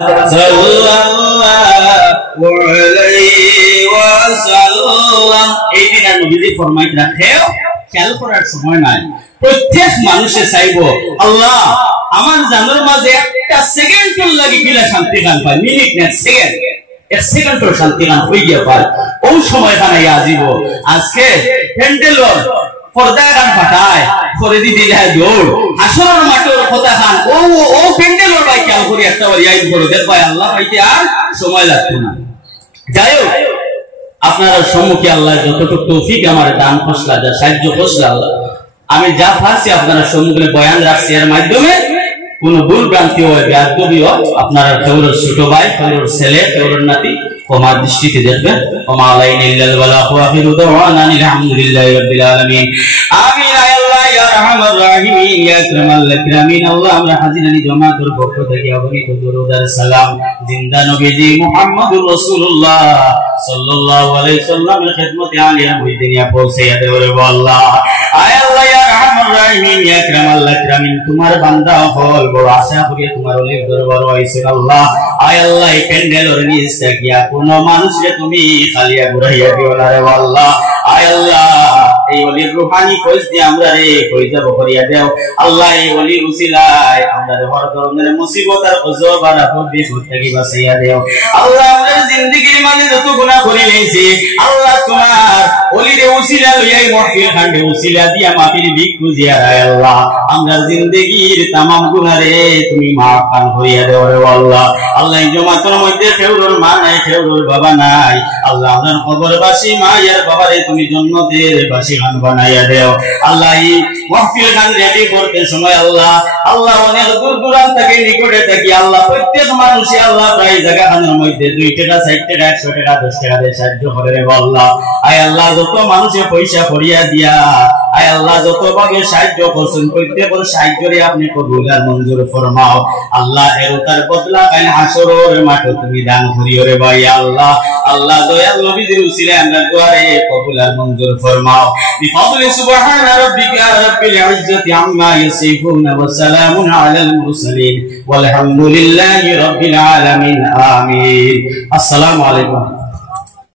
সাল্লাল্লাহু আলাইহি ওয়াসাল্লাম। এই দিন নবীজি ফরমাইতে রাখেও খেয়াল করার সময় নাই। প্রত্যেক মানুষে চাইবো আল্লাহ আমার জানের মাঝে একটা সেকেন্ডের লাগি কিলা শান্তি গান পায়, মিনিট না সেকেন্ড, এক সেকেন্ডের শান্তি গান হয়ে গিয়ে পায়। ওই সময় খানে আজিব আজকে প্যান্ডেলর পর্দা গান ফাটায় করে দি দিলে দৌড় আসরের মাঠের কথা খান ও প্যান্ডেলর ভাই খেয়াল করি একটা বার ইয়াই করে দেখ ভাই আল্লাহ পাইতে আর সময় লাগতো না। যাই হোক আপনার সম্মুখে আল্লাহ যতটুকু তৌফিক আমার দান ফসলা যা সাহায্য ফসলা আল্লাহ আমি যা পারছি আপনারা সম্মুখে বয়ান রাখছি এর মাধ্যমে কোন ভুল ভ্রান্তি হয় বেয়াদবি হয় আপনারা কেউর ছোট ভাই কেউর ছেলে কেউর নাতি ক্ষমা দৃষ্টিতে দেখবেন। ওমা আলাইনা ইল্লাল বালাগু ওয়া আখিরু দাওয়ানা আলহামদুলিল্লাহি রাব্বিল আলামিন। আমিন। আল্লাহ ইয়া রাহমার রাহিমিন ইয়া আকরামাল আকরামিন। আল্লাহ আমরা হাজিরানি জামাতের পক্ষ থেকে অগণিত দরুদ আর সালাম জিন্দা নবীজি মুহাম্মদুর রাসূলুল্লাহ সাল্লাল্লাহু আলাইহি সাল্লামের খিদমতে আলিয়া মুইদিনিয়া পৌঁছাইয়া দেও রে আল্লাহ। আয় আল্লাহ ইয়া রাহমার রাহিমিন ইয়া আকরামাল আকরামিন তোমার বান্দা হল বড় আশা করিয়া তোমার অলির দরবার আইছে আল্লাহ। আয় আল্লাহ এই প্যান্ডেলের নিচ থেকে কোন মানুষকে তুমি খালিয়া ঘুরাইয়া দিও না রে আল্লাহ। আয় আল্লাহ এই ওলির রূহানি কইস দিয়ে আমরা রে কই যাব করিয়া দেও আল্লাহ। এই ওলির উসিলায় আমরা হর ধরনের মুসিবত আর গজব আর আপদ বিপদ থেকে বাঁচাইয়া দেও আল্লাহ। আমরা জিন্দেগীর মাঝে যত গুনাহ করে নিয়েছি আল্লাহ তোমার ওলির উসিলা লইয়াই মাহফিল খান্ডে উসিলা দিয়া মাফির ভিক খুঁজিয়া আয় আল্লাহ আমরা জিন্দেগীর तमाम গুনাহ রে তুমি মাফ খান করিয়া দেও রে আল্লাহ। আল্লাহ এই জমাতের মধ্যে কেউর মা নাই কেউর বাবা নাই আল্লাহ আপনার কবরবাসী মা আর বাবারে তুমি জান্নাতের বাসী খান বানাইয়া দেও আল্লাহ। এই মাহফিল গান রেডি করতে সময় আল্লাহ আল্লাহ অনেক দূর দূরান্ত থেকে নিকটে থাকি আল্লাহ প্রত্যেক মানুষে আল্লাহ প্রায় জায়গা খানের মধ্যে 2 টাকা 4 টাকা 100 টাকা 10 টাকা দিয়ে সাহায্য করে রে আল্লাহ। আয় আল্লাহ যত মানুষে পয়সা করিয়া দিয়া আয় আল্লাহ যত ভাবে সাহায্য করছেন প্রত্যেকের সাহায্যে আপনি কবুল আর মঞ্জুর ফরমাও আল্লাহ। এর তার বদলা কাল হাসরের মাঠে তুমি দান করিও রে ভাই আল্লাহ। আল্লাহ দয়াল নবীর উসিলায় আমরা দুয়ারে কবুল আর মঞ্জুর ফরমাও। বিফাদলি সুবহান রাব্বিকা রাব্বিল ইজ্জাতি আম্মা ইয়াসিফুন ওয়া সালামুন আলাল মুরসালিন ওয়ালহামদুলিল্লাহি রাব্বিল আলামিন। আমিন। আসসালামু আলাইকুম।